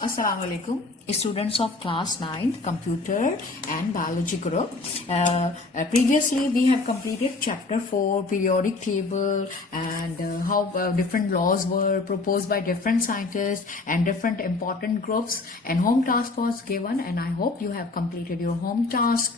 Assalamu alaikum, students of class 9 computer and biology group. Previously we have completed chapter 4 periodic table and how different laws were proposed by different scientists and different important groups, and home task was given, and I hope you have completed your home task.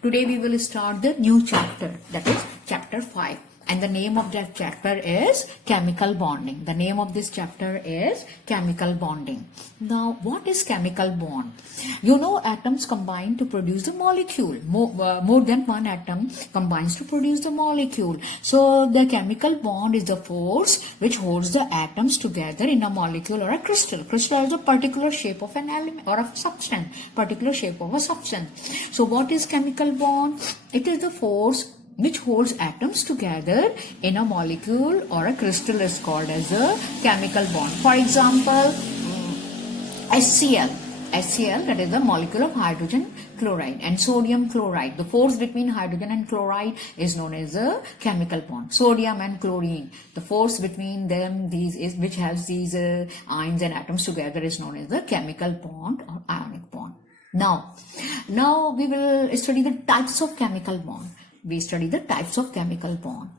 Today we will start the new chapter, that is chapter 5. And the name of that chapter is chemical bonding. The name of this chapter is chemical bonding. Now, what is chemical bond? You know, atoms combine to produce the molecule. More than one atom combines to produce the molecule. So, the chemical bond is the force which holds the atoms together in a molecule or a crystal. Crystal is a particular shape of an element or a substance. Particular shape of a substance. So, what is chemical bond? It is the force which holds atoms together in a molecule or a crystal is called as a chemical bond. For example, HCl. HCl, that is the molecule of hydrogen chloride, and sodium chloride. The force between hydrogen and chloride is known as a chemical bond. Sodium and chlorine, the force between them, which has these ions and atoms together, is known as the chemical bond or ionic bond. Now we will study the types of chemical bond. We study the types of chemical bond.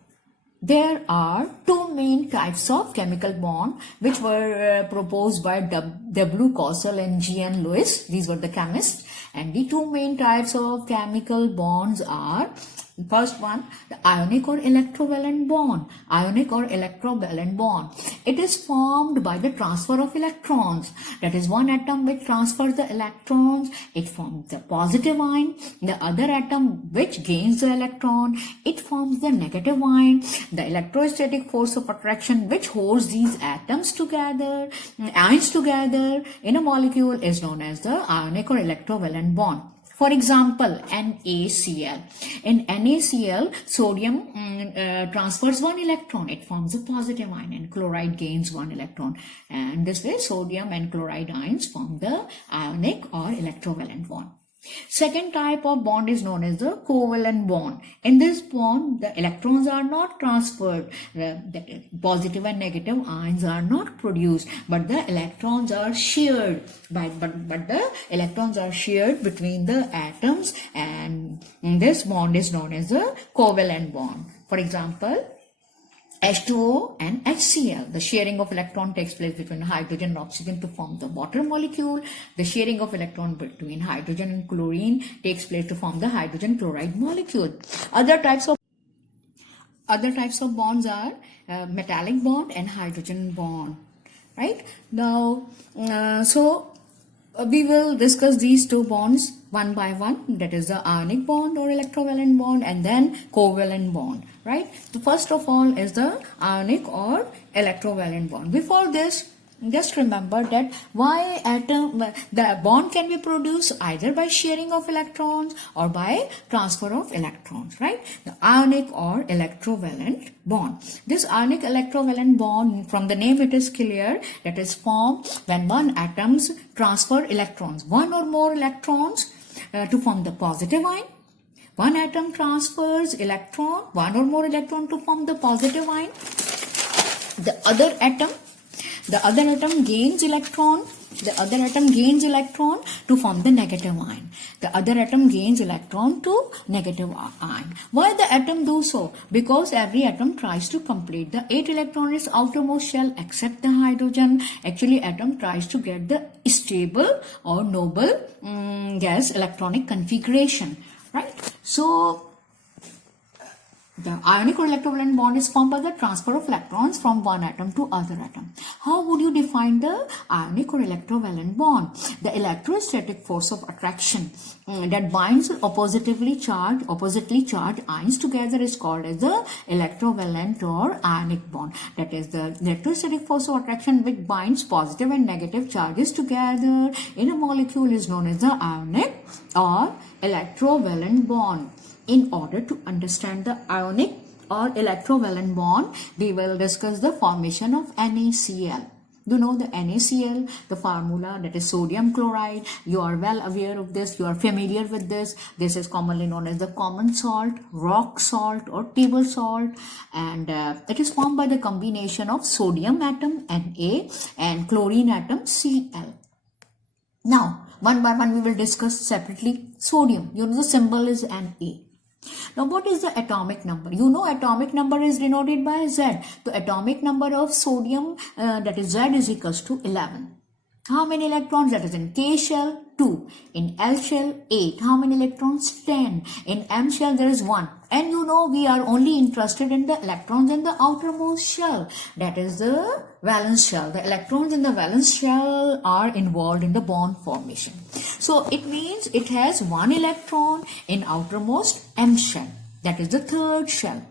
There are two main types of chemical bond which were proposed by W. Cossell and G.N. Lewis. These were the chemists. And the two main types of chemical bonds are, first one, the ionic or electrovalent bond. Ionic or electrovalent bond. It is formed by the transfer of electrons. That is, one atom which transfers the electrons, it forms the positive ion. The other atom which gains the electron, it forms the negative ion. The electrostatic force of attraction which holds these atoms together, ions together in a molecule, is known as the ionic or electrovalent bond. For example, NaCl. In NaCl, sodium transfers one electron. It forms a positive ion, and chloride gains one electron. And this way, sodium and chloride ions form the ionic or electrovalent bond. Second type of bond is known as the covalent bond. In this bond, the electrons are not transferred. The positive and negative ions are not produced, but the electrons are shared. But the electrons are shared between the atoms, and this bond is known as the covalent bond. For example, H2O and HCl. The sharing of electron takes place between hydrogen and oxygen to form the water molecule. The sharing of electron between hydrogen and chlorine takes place to form the hydrogen chloride molecule. Other types of bonds are metallic bond and hydrogen bond. Right? Now, we will discuss these two bonds one by one, that is the ionic bond or electrovalent bond, and then covalent bond, right? So first of all is the ionic or electrovalent bond. Before this, just remember that the bond can be produced either by sharing of electrons or by transfer of electrons, right? The ionic or electrovalent bond. This ionic electrovalent bond, from the name it is clear, that is formed when one atoms transfer electrons, one or more electrons to form the positive ion. One atom transfers one or more electron to form the positive ion. The other atom gains electron. The other atom gains electron to form the negative ion. The other atom gains electron to negative ion. Why the atom do so? Because every atom tries to complete the 8 electrons outermost shell except the hydrogen. Actually, atom tries to get the stable or noble gas electronic configuration. Right? So, the ionic or electrovalent bond is formed by the transfer of electrons from one atom to other atom. How would you define the ionic or electrovalent bond? The electrostatic force of attraction that binds oppositely charged ions together is called as the electrovalent or ionic bond. That is, the electrostatic force of attraction which binds positive and negative charges together in a molecule is known as the ionic or electrovalent bond. In order to understand the ionic or electrovalent bond, we will discuss the formation of NaCl. You know the NaCl, the formula, that is sodium chloride. You are well aware of this. You are familiar with this. This is commonly known as the common salt, rock salt or table salt. And it is formed by the combination of sodium atom Na and chlorine atom Cl. Now, one by one we will discuss separately. Sodium, you know the symbol is Na. Now, what is the atomic number? You know atomic number is denoted by Z. The atomic number of sodium, that is Z, is equals to 11. How many electrons? That is in K shell, 2. In L shell, 8. How many electrons? 10. In M shell, there is 1. And you know we are only interested in the electrons in the outermost shell. That is the valence shell. The electrons in the valence shell are involved in the bond formation. So it means it has 1 electron in outermost M shell. That is the third shell.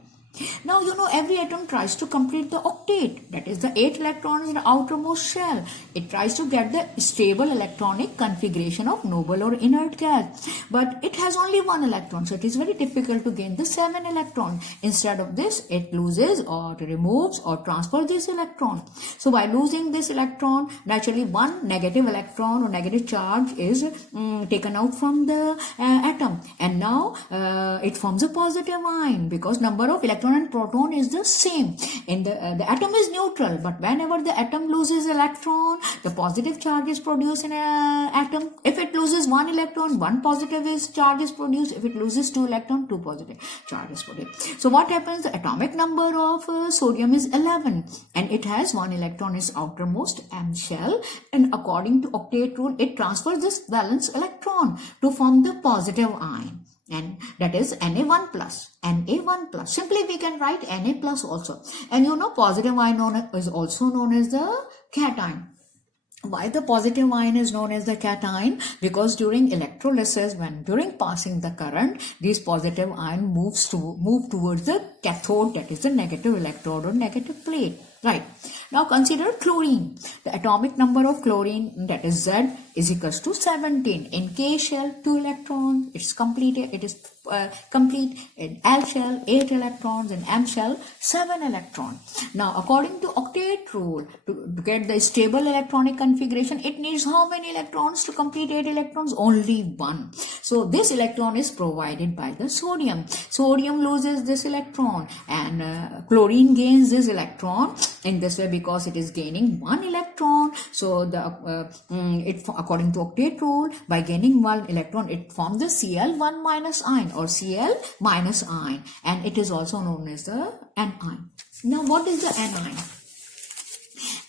Now, you know, every atom tries to complete the octet, that is the 8 electrons in the outermost shell. It tries to get the stable electronic configuration of noble or inert gas. But it has only 1 electron, so it is very difficult to gain the 7 electron. Instead of this, it loses or removes or transfers this electron. So by losing this electron, naturally one negative electron or negative charge is taken out from the atom. And now it forms a positive ion because number of electrons and proton is the same. In the atom is neutral, but whenever the atom loses electron, the positive charge is produced in an atom. If it loses 1 electron, 1 positive charge is produced. If it loses 2 electrons, 2 positive charge is produced. So what happens? The atomic number of sodium is 11, and it has 1 electron in its outermost M shell. And according to octet rule, it transfers this valence electron to form the positive ion. And that is Na1 plus. Na1 plus. Simply we can write Na plus also. And you know positive ion is also known as the cation. Why the positive ion is known as the cation? Because during electrolysis, during passing the current, these positive ion move towards the cathode, that is the negative electrode or negative plate. Right. Now consider chlorine. The atomic number of chlorine, that is Z, is equals to 17. In K shell, 2 electrons. It is complete. In L shell, 8 electrons. In M shell, 7 electrons. Now according to octet rule, to get the stable electronic configuration, it needs how many electrons to complete 8 electrons? Only 1. So this electron is provided by the sodium. Sodium loses this electron and chlorine gains this electron in this way because it is gaining 1 electron. So according to octet rule, by gaining 1 electron, it forms the Cl1 minus ion or Cl minus ion, and it is also known as the anion. Now what is the anion?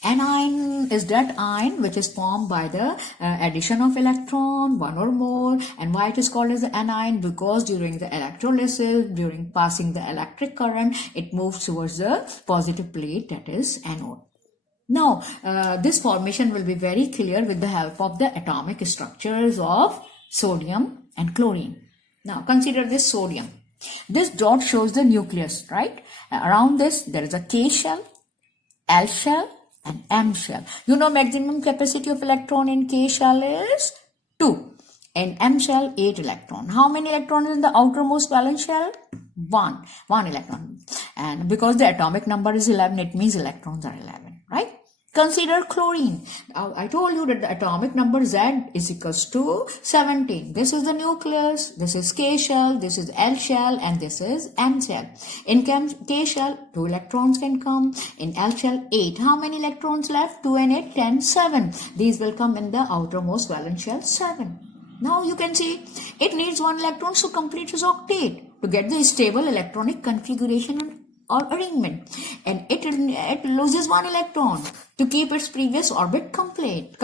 Anion is that ion which is formed by the addition of electron, 1 or more. And why it is called as the anion? Because during the electrolysis, during passing the electric current, it moves towards the positive plate, that is anode. Now, this formation will be very clear with the help of the atomic structures of sodium and chlorine. Now, consider this sodium. This dot shows the nucleus, right? Around this, there is a K shell, L shell, and M shell. You know maximum capacity of electron in K shell is 2. In M shell, 8 electron. How many electrons in the outermost valence shell? 1 electron. And because the atomic number is 11, it means electrons are 11, right? Consider chlorine. I told you that the atomic number Z is equals to 17. This is the nucleus, this is K shell, this is L shell, and this is M shell. In K shell, 2 electrons can come. In L shell, 8. How many electrons left? 2 and 8, 10, 7. These will come in the outermost valence shell, 7. Now you can see it needs 1 electron to complete its octet to get the stable electronic configuration or arrangement, and it loses 1 electron to keep its previous orbit complete.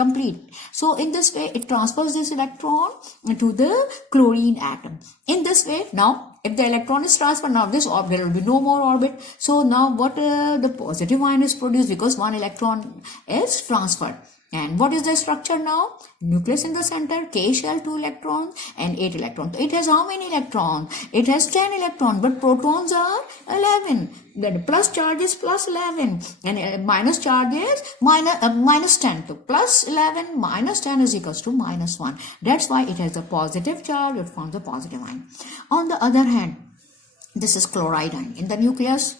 So in this way, it transfers this electron to the chlorine atom. In this way, now if the electron is transferred, now this orbit, there will be no more orbit. So now what the positive ion is produced because 1 electron is transferred. And what is the structure now? Nucleus in the center, K shell, 2 electrons and 8 electrons. It has how many electrons? It has 10 electrons, but protons are 11. The plus charge is plus 11 and minus charge is minus 10. So plus 11 minus 10 is equals to minus 1. That's why it has a positive charge. It forms a positive ion. On the other hand, this is chloride ion. In the nucleus,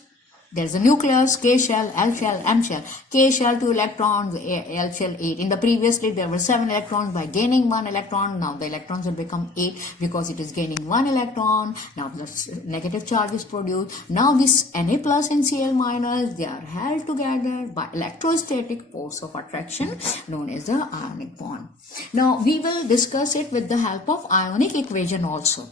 There's a nucleus, K shell, L shell, M shell. K shell 2 electrons, L shell 8. In the previously there were 7 electrons. By gaining 1 electron, now the electrons will become 8 because it is gaining 1 electron. Now the negative charge is produced. Now this Na plus and Cl minus, they are held together by electrostatic force of attraction known as the ionic bond. Now we will discuss it with the help of ionic equation also.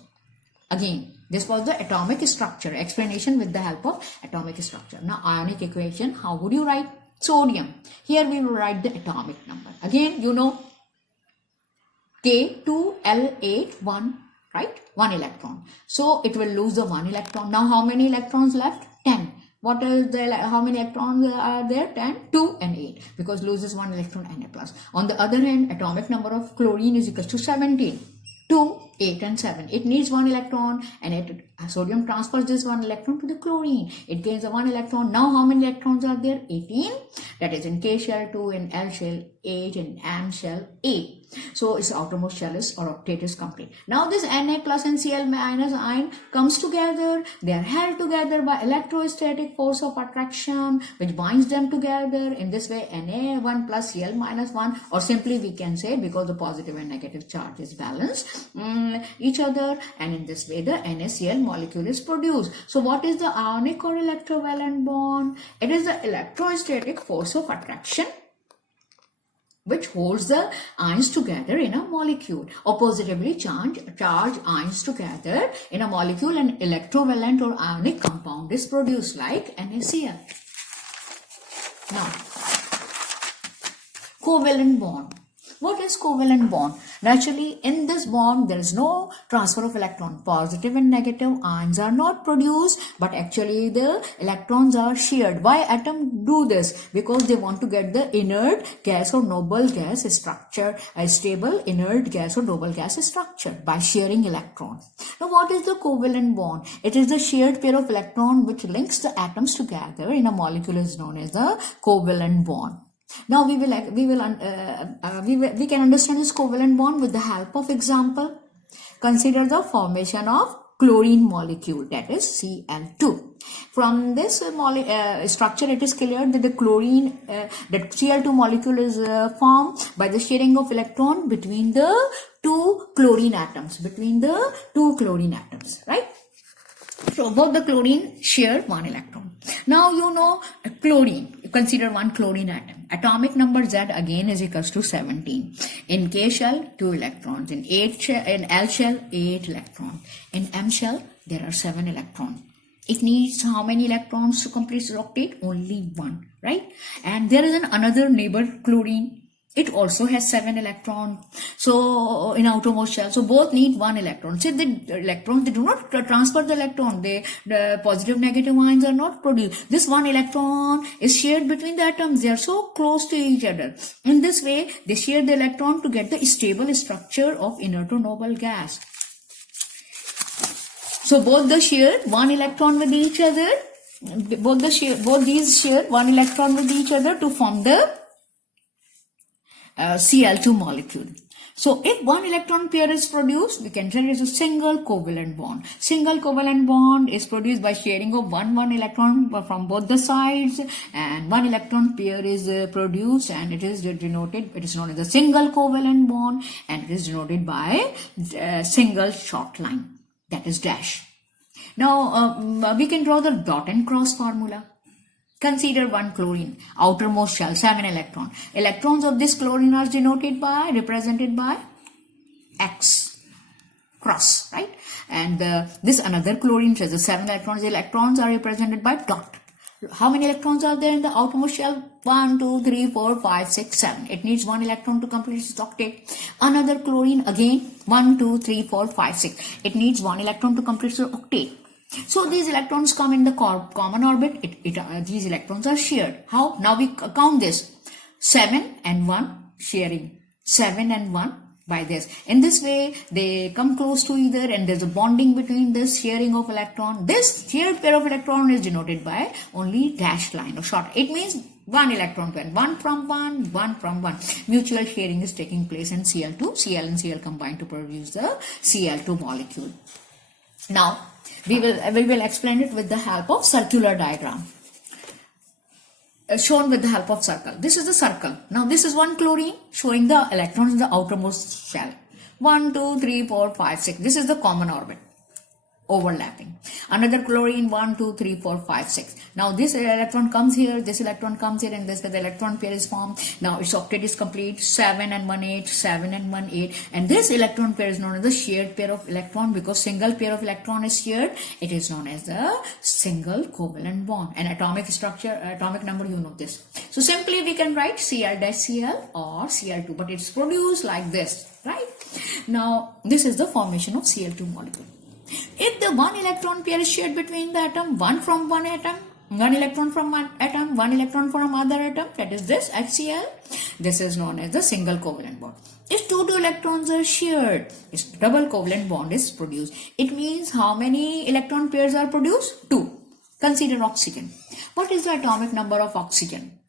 Again, this was the atomic structure, explanation with the help of atomic structure. Now, ionic equation, how would you write? Sodium. Here we will write the atomic number. Again, you know, K2L8, 1, right? 1 electron. So, it will lose the 1 electron. Now, how many electrons left? 10. What is the, how many electrons are there? 10, 2 and 8. Because loses 1 electron, Na plus. On the other hand, atomic number of chlorine is equal to 17. 2, 8 and 7. It needs 1 electron and sodium transfers this 1 electron to the chlorine. It gains a 1 electron. Now how many electrons are there? 18. That is in K shell 2, in L shell 8, in M shell 8. So its outermost shell is or octet is complete. Now this Na plus and Cl minus ion comes together. They are held together by electrostatic force of attraction which binds them together. In this way Na1 plus Cl minus 1, or simply we can say because the positive and negative charge is balanced each other, and in this way the NaCl molecule is produced. So what is the ionic or electrovalent bond? It is the electrostatic force of attraction which holds the ions together in a molecule, or positively charged ions together in a molecule, and electrovalent or ionic compound is produced like NaCl. Now, covalent bond. What is covalent bond? Naturally, in this bond, there is no transfer of electron. Positive and negative ions are not produced, but actually the electrons are shared. Why atoms do this? Because they want to get the inert gas or noble gas structure, a stable inert gas or noble gas structure by sharing electrons. Now, what is the covalent bond? It is the shared pair of electrons which links the atoms together in a molecule is known as the covalent bond. Now we can understand this covalent bond with the help of example. Consider the formation of chlorine molecule, that is Cl2. From this structure, it is clear that the chlorine, that Cl2 molecule is formed by the sharing of electron between the two chlorine atoms, right? So both the chlorine share 1 electron. Now you know chlorine. Consider one chlorine atom. Atomic number Z again is equals to 17. In K shell 2 electrons. In L shell 8 electrons. In M shell there are 7 electrons. It needs how many electrons to complete its octet? Only 1, right? And there is another neighbor chlorine. It also has 7 electrons. So in outermost shell, so both need 1 electron. So the electrons, they do not transfer the electron. The positive negative ions are not produced. This 1 electron is shared between the atoms. They are so close to each other. In this way, they share the electron to get the stable structure of inert or noble gas. So both the share 1 electron with each other. Both these share 1 electron with each other to form the Cl2 molecule. So if 1 electron pair is produced, we can say it is a single covalent bond. Single covalent bond is produced by sharing of one electron from both the sides, and 1 electron pair is produced, and it is denoted, it is known as a single covalent bond, and it is denoted by a single short line, that is dash. Now we can draw the dot and cross formula. Consider one chlorine, outermost shell, 7 electrons. Electrons of this chlorine are represented by X, cross, right? And this another chlorine says the 7 electrons. The electrons are represented by dot. How many electrons are there in the outermost shell? 1, 2, 3, 4, 5, 6, 7. It needs 1 electron to complete its octet. Another chlorine again, 1, 2, 3, 4, 5, 6. It needs 1 electron to complete its octet. So these electrons come in the common orbit. These electrons are shared. How? Now we count this. 7 and 1 sharing. 7 and 1 by this. In this way, they come close to either, and there's a bonding between this sharing of electron. This shared pair of electron is denoted by only dashed line or short. It means 1 electron pair. 1 from 1, 1 from 1. Mutual sharing is taking place in Cl2. Cl and Cl combine to produce the Cl2 molecule. Now, we will explain it with the help of circular diagram. shown with the help of circle. This is the circle. Now this is one chlorine showing the electrons in the outermost shell. 1, 2, 3, 4, 5, 6. This is the common orbit overlapping. Another chlorine 1, 2, 3, 4, 5, 6. Now this electron comes here, this electron comes here, and this the electron pair is formed. Now its octet is complete, 7 and 1 8, 7 and 1 8, and this electron pair is known as the shared pair of electron because single pair of electron is shared. It is known as the single covalent bond. And atomic structure, atomic number, you know this. So simply we can write Cl-Cl or Cl2, but it's produced like this, right? Now this is the formation of Cl2 molecule. If the one electron pair is shared between the atom, one from one atom, one electron from one atom, one electron from other atom, that is this HCl, this is known as the single covalent bond. If two electrons are shared, this double covalent bond is produced. It means how many electron pairs are produced? 2. Consider oxygen. What is the atomic number of oxygen?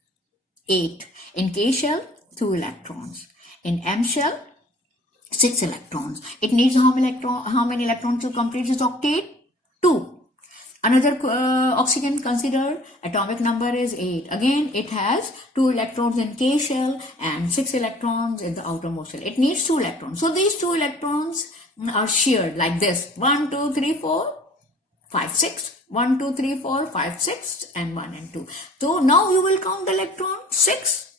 8. In K shell, 2 electrons. In M shell, 6 electrons. It needs how many electrons to complete its octet? 2. Another oxygen, consider atomic number is 8. Again, it has 2 electrons in K shell and 6 electrons in the outermost shell. It needs 2 electrons. So these 2 electrons are shared like this. 1, 2, 3, 4, 5, 6. 1, 2, 3, 4, 5, 6 and 1 and 2. So now you will count the electron 6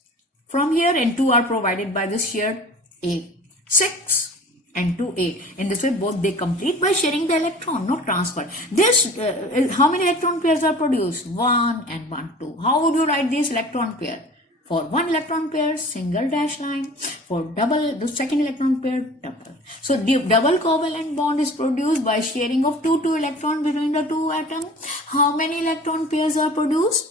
from here, and 2 are provided by this shared A. 6 and 2A. In this way, both they complete by sharing the electron, not transfer. This, how many electron pairs are produced? 1 and 1, 2. How would you write this electron pair? For one electron pair, single dash line. For double, the second electron pair, double. So the double covalent bond is produced by sharing of two electrons between the two atoms. How many electron pairs are produced?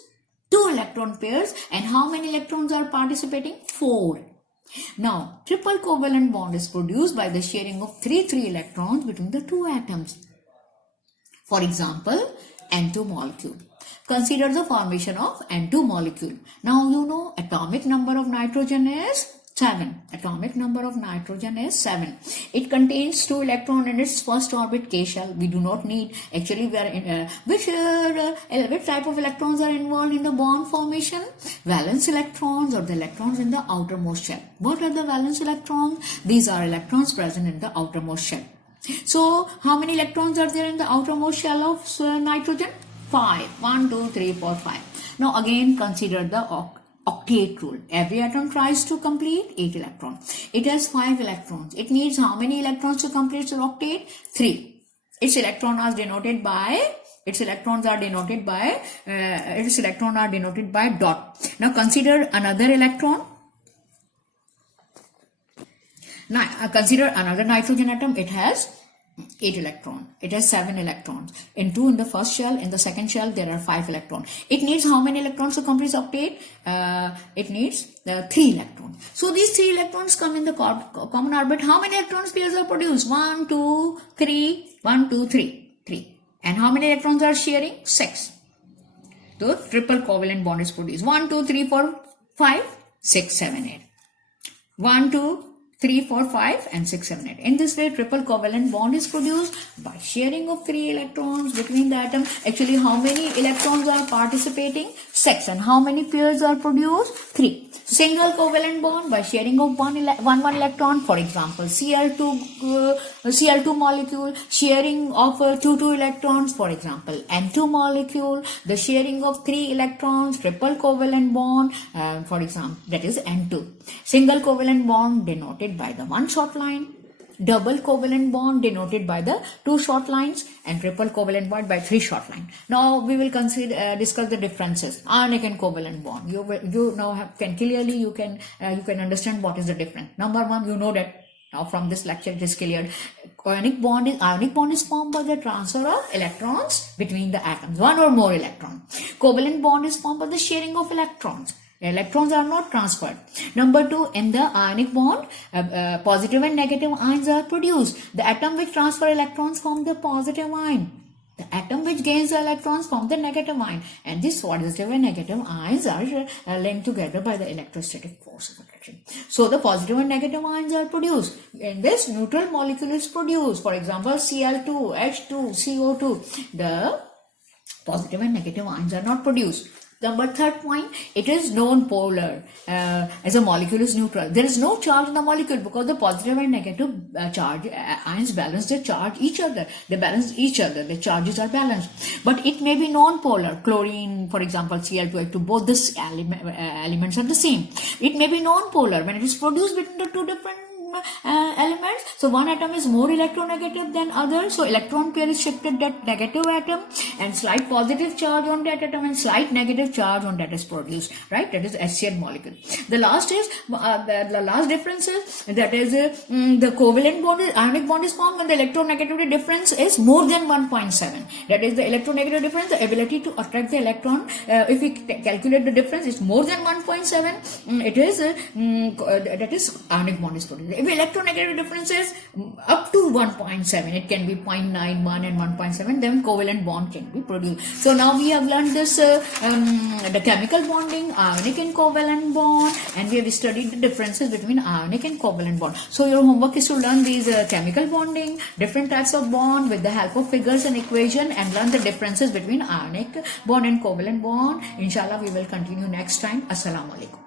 2 electron pairs. And how many electrons are participating? 4. Now, triple covalent bond is produced by the sharing of 3 electrons between the two atoms. For example, N2 molecule. Consider the formation of N2 molecule. Now you know atomic number of nitrogen is 7. Atomic number of nitrogen is 7. It contains 2 electrons in its first orbit K shell. We do not need. Actually, we are in which type of electrons are involved in the bond formation? Valence electrons or the electrons in the outermost shell. What are the valence electrons? These are electrons present in the outermost shell. So, how many electrons are there in the outermost shell of nitrogen? 5. 1, 2, 3, 4, 5. Now again consider the octet rule. Every atom tries to complete 8 electrons. It has 5 electrons. It needs how many electrons to complete its octet? 3. Its electrons are denoted by dot. Now consider another electron. Now consider another nitrogen atom. It has 8 electrons. It has 7 electrons. In the first shell, in the second shell, there are 5 electrons. It needs how many electrons to complete octet? It needs 3 electrons. So these 3 electrons come in the common orbit. How many electrons pairs are produced? 1, 2, 3. 1, 2, 3. 3. And how many electrons are sharing? 6. So triple covalent bond is produced. 1, 2, 3, 4, 5, 6, 7, 8. 1, 2, 3, 4, 5 and 6, 7, 8. In this way, triple covalent bond is produced by sharing of 3 electrons between the atom. Actually, how many electrons are participating? 6. And how many pairs are produced? 3. Single covalent bond by sharing of one electron. For example, Cl2 molecule, sharing of 2 electrons. For example, N2 molecule, the sharing of 3 electrons, triple covalent bond. For example, that is N2. Single covalent bond denoted by the 1 short line. Double covalent bond denoted by the 2 short lines, and triple covalent bond by 3 short lines. Now we will discuss the differences. Ionic and covalent bond. You now can understand what is the difference. Number 1, you know that now from this lecture it is cleared. Ionic bond is formed by the transfer of electrons between the atoms, 1 or more electrons. Covalent bond is formed by the sharing of electrons. Electrons are not transferred. Number 2, in the ionic bond, positive and negative ions are produced. The atom which transfer electrons form the positive ion. The atom which gains the electrons form the negative ion. And these positive and negative ions are linked together by the electrostatic force of attraction. So the positive and negative ions are produced. In this, neutral molecule is produced. For example, Cl2, H2, CO2. The positive and negative ions are not produced. Number third point, it is non-polar as a molecule is neutral. There is no charge in the molecule because the positive and negative charge ions balance their charge each other. They balance each other. The charges are balanced. But it may be non-polar. Chlorine, for example, Cl2H2, both these elements are the same. It may be non-polar when it is produced between the two different elements. So one atom is more electronegative than other. So electron pair is shifted that negative atom and slight positive charge on that atom and slight negative charge on that is produced. Right? That is HCl molecule. The last is the last difference is that is the covalent bond, ionic bond is formed when the electronegativity difference is more than 1.7. That is the electronegative difference, the ability to attract the electron. If we calculate the difference, is more than 1.7. It is that is ionic bond is produced. If electronegative difference is up to 1.7, it can be 0.91 and 1.7, then covalent bond can be produced. So now we have learned this the chemical bonding, ionic and covalent bond, and we have studied the differences between ionic and covalent bond. So your homework is to learn these chemical bonding, different types of bond with the help of figures and equation, and learn the differences between ionic bond and covalent bond. Inshallah, we will continue next time. Assalamu alaikum.